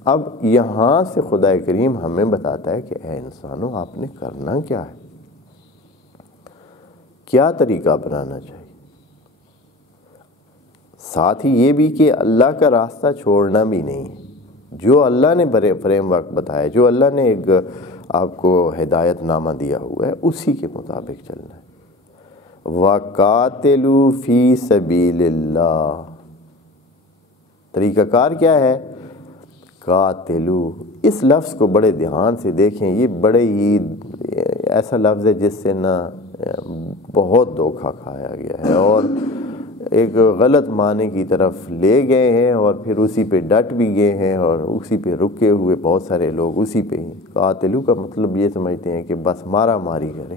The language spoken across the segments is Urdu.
اب یہاں سے خدا کریم ہمیں بتاتا ہے کہ اے انسانوں، آپ نے کرنا کیا ہے، کیا طریقہ اپنانا چاہیے۔ ساتھ ہی یہ بھی کہ اللہ کا راستہ چھوڑنا بھی نہیں ہے۔ جو اللہ نے فریم ورک بتایا، جو اللہ نے ایک آپ کو ہدایت نامہ دیا ہوا ہے، اسی کے مطابق چلنا ہے۔ وَقَاتِلُوا فِي سَبِيلِ اللَّهِ، طریقہ کار کیا ہے؟ قاتلو، اس لفظ کو بڑے دھیان سے دیکھیں، یہ بڑے ہی ایسا لفظ ہے جس سے نا بہت دھوکہ کھایا گیا ہے اور ایک غلط معنی کی طرف لے گئے ہیں اور پھر اسی پہ ڈٹ بھی گئے ہیں اور اسی پہ رکے ہوئے بہت سارے لوگ اسی پہ ہی۔ قاتلو کا مطلب یہ سمجھتے ہیں کہ بس مارا ماری کریں،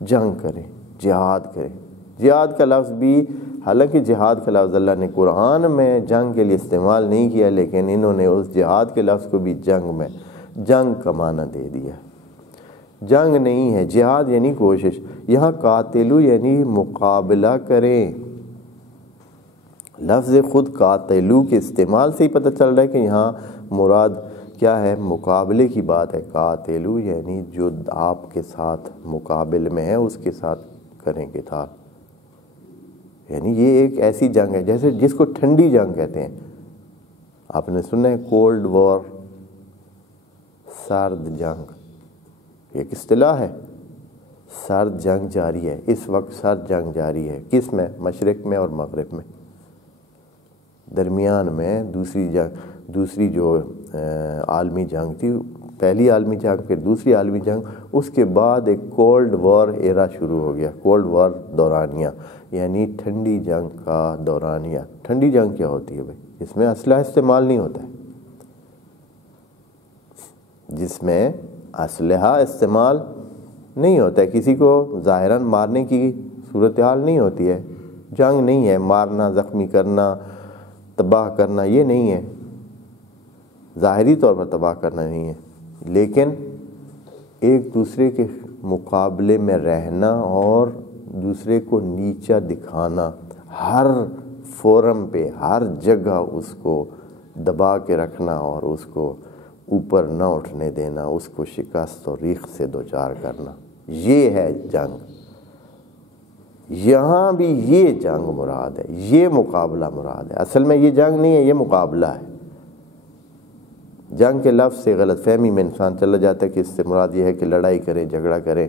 جنگ کریں، جہاد کریں۔ جہاد کا لفظ بھی، حالانکہ جہاد کا لفظ اللہ نے قرآن میں جنگ کے لیے استعمال نہیں کیا، لیکن انہوں نے اس جہاد کے لفظ کو بھی جنگ میں جنگ کا معنی دے دیا۔ جنگ نہیں ہے، جہاد یعنی کوشش۔ یہاں قاتلو یعنی مقابلہ کریں۔ لفظ خود قاتلو کے استعمال سے ہی پتہ چل رہا ہے کہ یہاں مراد کیا ہے، مقابلے کی بات ہے۔ قاتلو یعنی جو آپ کے ساتھ مقابل میں ہے اس کے ساتھ کریں قتال، یعنی یہ ایک ایسی جنگ ہے جیسے جس کو ٹھنڈی جنگ کہتے ہیں۔ آپ نے سنا ہے کولڈ وار، سرد جنگ، ایک اصطلاح ہے۔ سرد جنگ جاری ہے اس وقت، سرد جنگ جاری ہے کس میں؟ مشرق میں اور مغرب میں، درمیان میں دوسری جو عالمی جنگ تھی، پہلی عالمی جنگ پھر دوسری عالمی جنگ، اس کے بعد ایک کولڈ وار ایرا شروع ہو گیا، کولڈ وار دورانیہ، یعنی ٹھنڈی جنگ کا دورانیہ۔ ٹھنڈی جنگ کیا ہوتی ہے بھائی؟ اس میں اسلحہ استعمال نہیں ہوتا ہے، جس میں اسلحہ استعمال نہیں ہوتا ہے، کسی کو ظاہراً مارنے کی صورتحال نہیں ہوتی ہے، جنگ نہیں ہے، مارنا، زخمی کرنا، تباہ کرنا، یہ نہیں ہے، ظاہری طور پر تباہ کرنا نہیں ہے، لیکن ایک دوسرے کے مقابلے میں رہنا اور دوسرے کو نیچا دکھانا، ہر فورم پہ، ہر جگہ اس کو دبا کے رکھنا اور اس کو اوپر نہ اٹھنے دینا، اس کو شکست اور ریخت سے دوچار کرنا، یہ ہے جنگ۔ یہاں بھی یہ جنگ مراد ہے، یہ مقابلہ مراد ہے۔ اصل میں یہ جنگ نہیں ہے، یہ مقابلہ ہے۔ جنگ کے لفظ سے غلط فہمی میں انسان چلا جاتا ہے کہ اس سے مراد یہ ہے کہ لڑائی کریں، جھگڑا کریں،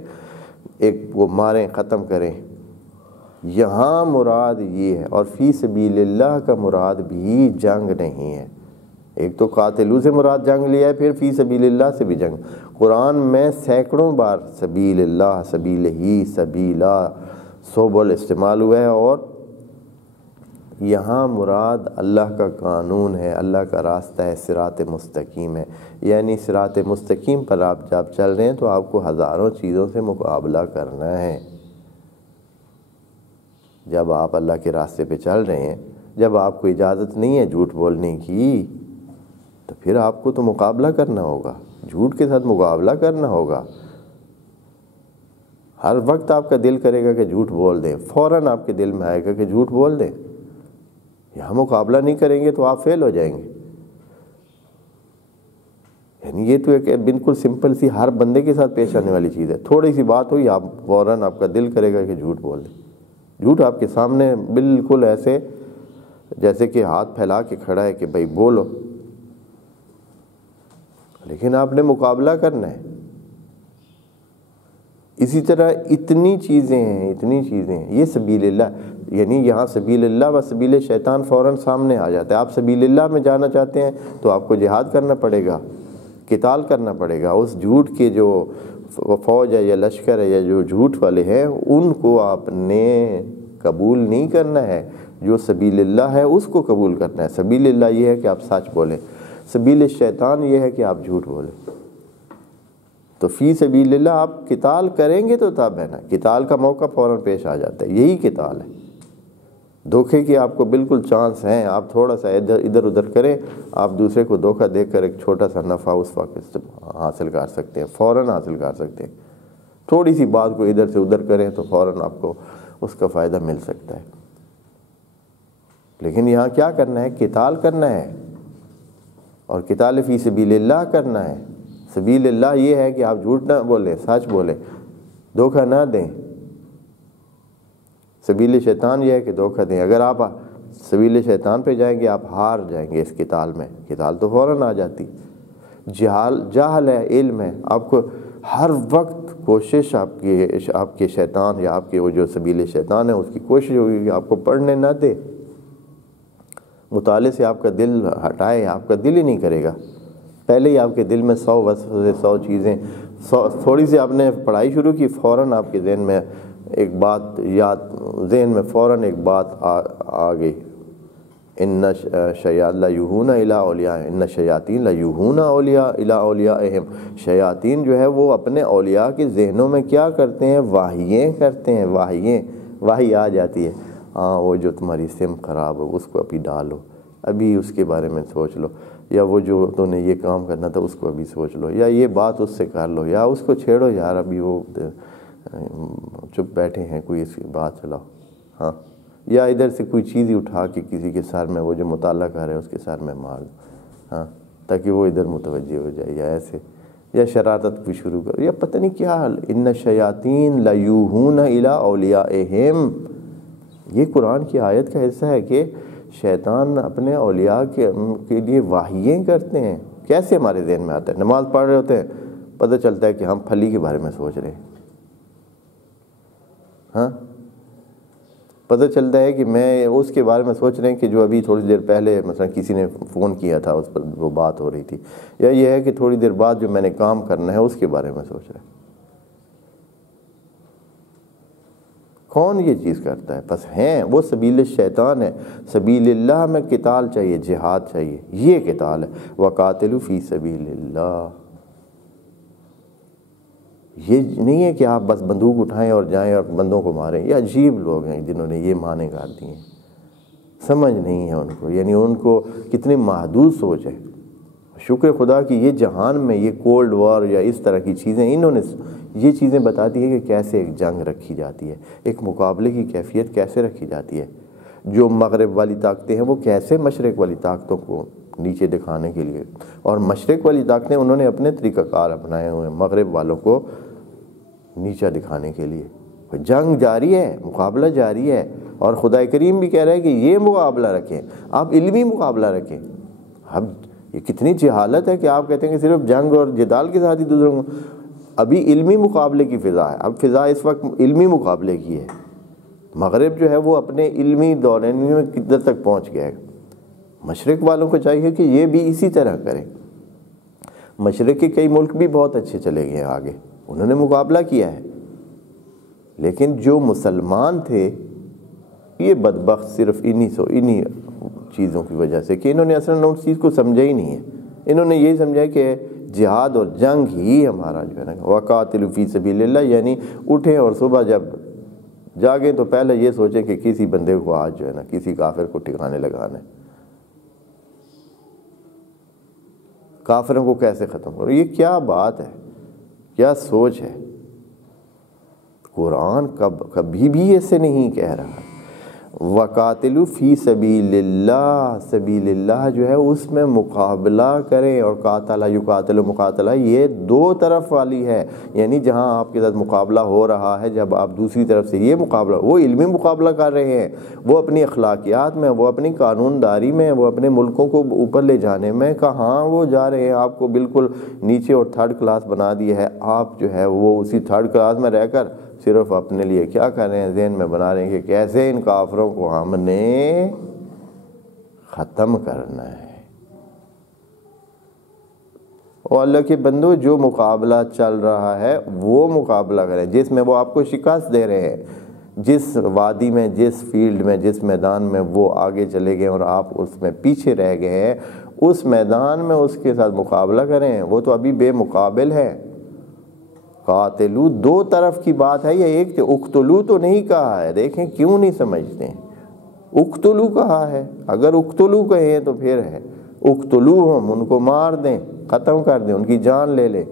ایک وہ ماریں، ختم کریں۔ یہاں مراد یہ ہے، اور فی سبیل اللہ کا مراد بھی جنگ نہیں ہے۔ ایک تو قاتلو سے مراد جنگ لیا ہے، پھر فی سبیل اللہ سے بھی جنگ۔ قرآن میں سینکڑوں بار سبیل اللہ، سبیل ہی، سبیلا، سبل استعمال ہوا ہے، اور یہاں مراد اللہ کا قانون ہے، اللہ کا راستہ ہے، صراط مستقیم ہے۔ یعنی صراط مستقیم پر آپ جب چل رہے ہیں تو آپ کو ہزاروں چیزوں سے مقابلہ کرنا ہے۔ جب آپ اللہ کے راستے پہ چل رہے ہیں، جب آپ کو اجازت نہیں ہے جھوٹ بولنے کی، تو پھر آپ کو تو مقابلہ کرنا ہوگا، جھوٹ کے ساتھ مقابلہ کرنا ہوگا۔ ہر وقت آپ کا دل کرے گا کہ جھوٹ بول دیں، فوراً آپ کے دل میں آئے گا کہ جھوٹ بول دیں۔ یہاں مقابلہ نہیں کریں گے تو آپ فیل ہو جائیں گے۔ یعنی یہ تو ایک بالکل سمپل سی ہر بندے کے ساتھ پیش آنے والی چیز ہے، تھوڑی سی بات ہوئی آپ فوراً آپ کا دل کرے گا کہ جھوٹ بول دیں۔ جھوٹ آپ کے سامنے بالکل ایسے جیسے کہ ہاتھ پھیلا کے کھڑا ہے کہ بھائی بولو، لیکن آپ نے مقابلہ کرنا ہے۔ اسی طرح اتنی چیزیں ہیں، یہ سبیل اللہ، یعنی یہاں سبیل اللہ و سبیل شیطان فوراً سامنے آ جاتا ہے۔ آپ سبیل اللہ میں جانا چاہتے ہیں تو آپ کو جہاد کرنا پڑے گا، قتال کرنا پڑے گا۔ اس جھوٹ کے جو فوج ہے یا لشکر ہے یا جو جھوٹ والے ہیں، ان کو آپ نے قبول نہیں کرنا ہے۔ جو سبیل اللہ ہے اس کو قبول کرنا ہے۔ سبیل اللہ یہ ہے کہ آپ سچ بولیں، سبیل شیطان یہ ہے کہ آپ جھوٹ بولیں۔ تو فی سبیل اللہ آپ قتال کریں گے تو تب ہے نا، قتال کا موقع فوراً پیش آ جاتا ہے، یہی قتال ہے۔ دھوکے کی آپ کو بالکل چانس ہیں، آپ تھوڑا سا ادھر ادھر کریں، آپ دوسرے کو دھوکہ دے کر ایک چھوٹا سا نفع اس وقت حاصل کر سکتے ہیں، فوراً حاصل کر سکتے ہیں۔ تھوڑی سی بات کو ادھر سے ادھر کریں تو فوراً آپ کو اس کا فائدہ مل سکتا ہے۔ لیکن یہاں کیا کرنا ہے؟ قتال کرنا ہے، اور قتال فی سبیل اللہ کرنا ہے۔ سبیل اللہ یہ ہے کہ آپ جھوٹ نہ بولیں، سچ بولیں، دھوکہ نہ دیں۔ سبیل شیطان یہ ہے کہ دھوکہ دیں۔ اگر آپ سبیل شیطان پہ جائیں گے آپ ہار جائیں گے اس قتال میں، قتال تو فوراً آ جاتی۔ جہل ہے، علم ہے، آپ کو ہر وقت کوشش آپ کے شیطان یا آپ کے وہ جو سبیل شیطان ہے اس کی کوشش ہوگی کہ آپ کو پڑھنے نہ دے، مطالعے سے آپ کا دل ہٹائے، آپ کا دل ہی نہیں کرے گا۔ پہلے ہی آپ کے دل میں 100 وسوسے، 100 چیزیں، تھوڑی سی آپ نے پڑھائی شروع کی، فوراً آپ کے ذہن میں ایک بات ذہن میں فوراً ایک بات آ گئی، ان لیوحون الی اولیاءہم، ان الشیاطین لیوحون الی اولیاءہم۔ شیاطین جو ہے وہ اپنے اولیاء کے ذہنوں میں کیا کرتے ہیں؟ واہییں کرتے ہیں، واہی آ جاتی ہے، ہاں وہ جو تمہاری سم خراب ہو اس کو ابھی ڈالو، ابھی اس کے بارے میں سوچ لو، یا وہ جو تو نے یہ کام کرنا تھا اس کو ابھی سوچ لو، یا یہ بات اس سے کر لو، یا اس کو چھیڑو یار، ابھی وہ چپ بیٹھے ہیں، کوئی اس کی بات چلاؤ، ہاں، یا ادھر سے کوئی چیز ہی اٹھا کے کسی کے سر میں، وہ جو مطالعہ کر رہے ہیں اس کے سر میں مار دو، ہاں، تاکہ وہ ادھر متوجہ ہو جائے، یا ایسے، یا شرارت بھی شروع کرو، یا پتہ نہیں کیا حال۔ ان الشیاطین لیوحون الی اولیاءہم، یہ قرآن کی آیت کا حصہ ہے کہ شیطان اپنے اولیاء کے لیے واہییں کرتے ہیں۔ کیسے ہمارے ذہن میں آتا ہے؟ نماز پڑھ رہے ہوتے ہیں، پتہ چلتا ہے کہ ہم پھلی کے بارے میں سوچ رہے ہیں، ہاں، پتہ چلتا ہے کہ میں اس کے بارے میں سوچ رہے ہیں کہ جو ابھی تھوڑی دیر پہلے مثلا کسی نے فون کیا تھا اس پر وہ بات ہو رہی تھی، یا یہ ہے کہ تھوڑی دیر بعد جو میں نے کام کرنا ہے اس کے بارے میں سوچ رہے ہیں۔ کون یہ چیز کرتا ہے؟ بس ہیں وہ سبیل شیطان ہے۔ سبیل اللہ میں قتال چاہیے، جہاد چاہیے، یہ قتال ہے۔ وقاتلوا فی سبیل اللہ، یہ نہیں ہے کہ آپ بس بندوق اٹھائیں اور جائیں اور بندوں کو ماریں۔ یہ عجیب لوگ ہیں جنہوں نے یہ معنی کر دی ہیں، سمجھ نہیں ہے ان کو، یعنی ان کو کتنی محدود سوچ ہے۔ شکر خدا کہ یہ جہان میں یہ کولڈ وار یا اس طرح کی چیزیں، انہوں نے یہ چیزیں بتاتی ہے کہ کیسے ایک جنگ رکھی جاتی ہے، ایک مقابلے کی کیفیت کیسے رکھی جاتی ہے۔ جو مغرب والی طاقتیں ہیں وہ کیسے مشرق والی طاقتوں کو نیچے دکھانے کے لیے، اور مشرق والی طاقتیں انہوں نے اپنے طریقہ کار اپنائے ہوئے ہیں مغرب والوں کو نیچا دکھانے کے لیے۔ جنگ جاری ہے، مقابلہ جاری ہے، اور خدا کریم بھی کہہ رہا ہے کہ یہ مقابلہ رکھیں، آپ علمی مقابلہ رکھیں۔ اب یہ کتنی جہالت ہے کہ آپ کہتے ہیں کہ صرف جنگ اور جدال کے ساتھ ہی دوسروں کو، ابھی علمی مقابلے کی فضا ہے، اب فضا اس وقت علمی مقابلے کی ہے۔ مغرب جو ہے وہ اپنے علمی دورے میں کدھر تک پہنچ گیا ہے، مشرق والوں کو چاہیے کہ یہ بھی اسی طرح کریں۔ مشرق کے کئی ملک بھی بہت اچھے چلے گئے ہیں آگے، انہوں نے مقابلہ کیا ہے، لیکن جو مسلمان تھے یہ بدبخت صرف انہی چیزوں کی وجہ سے کہ انہوں نے اصلاً اس چیز کو سمجھا ہی نہیں ہے۔ انہوں نے یہی سمجھا کہ جہاد اور جنگ ہی ہمارا جو ہے نا، وقاتلوا فی سبیل اللہ، یعنی اٹھیں اور صبح جب جاگیں تو پہلے یہ سوچیں کہ کسی بندے کو آج جو ہے نا کسی کافر کو ٹھکانے لگانا ہے، کافروں کو کیسے ختم کرو۔ یہ کیا بات ہے، کیا سوچ ہے؟ قرآن کبھی بھی ایسے نہیں کہہ رہا۔ وقاتلوا فی سبیل اللہ، سبیل اللہ جو ہے اس میں مقابلہ کریں، اور قاتل یقاتل مقاتلہ یہ دو طرف والی ہے، یعنی جہاں آپ کے ساتھ مقابلہ ہو رہا ہے، جب آپ دوسری طرف سے یہ مقابلہ، وہ علمی مقابلہ کر رہے ہیں، وہ اپنی اخلاقیات میں، وہ اپنی قانون داری میں، وہ اپنے ملکوں کو اوپر لے جانے میں، کہاں وہ جا رہے ہیں، آپ کو بالکل نیچے اور تھرڈ کلاس بنا دیا ہے۔ آپ جو ہے وہ اسی تھرڈ کلاس میں رہ کر صرف اپنے لیے کیا کر رہے ہیں، ذہن میں بنا رہے ہیں کہ کیسے ان کافروں کو ہم نے ختم کرنا ہے۔ اور اللہ کے بندو، جو مقابلہ چل رہا ہے وہ مقابلہ کریں جس میں وہ آپ کو شکست دے رہے ہیں، جس وادی میں، جس فیلڈ میں، جس میدان میں وہ آگے چلے گئے اور آپ اس میں پیچھے رہ گئے ہیں، اس میدان میں اس کے ساتھ مقابلہ کریں۔ وہ تو ابھی بے مقابل ہے۔ قاتلو دو طرف کی بات ہے، یہ ایک اقتلو تو نہیں کہا ہے، دیکھیں کیوں نہیں سمجھتے ہیں، اقتلو کہا ہے۔ اگر اقتلو کہیں تو پھر ہے اقتلوہم، ان کو مار دیں، ختم کر دیں، ان کی جان لے لیں۔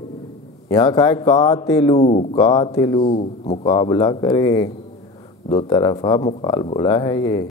یہاں کہا ہے قاتلو، قاتلو مقابلہ کریں، دو طرفہ مقابلہ ہے یہ۔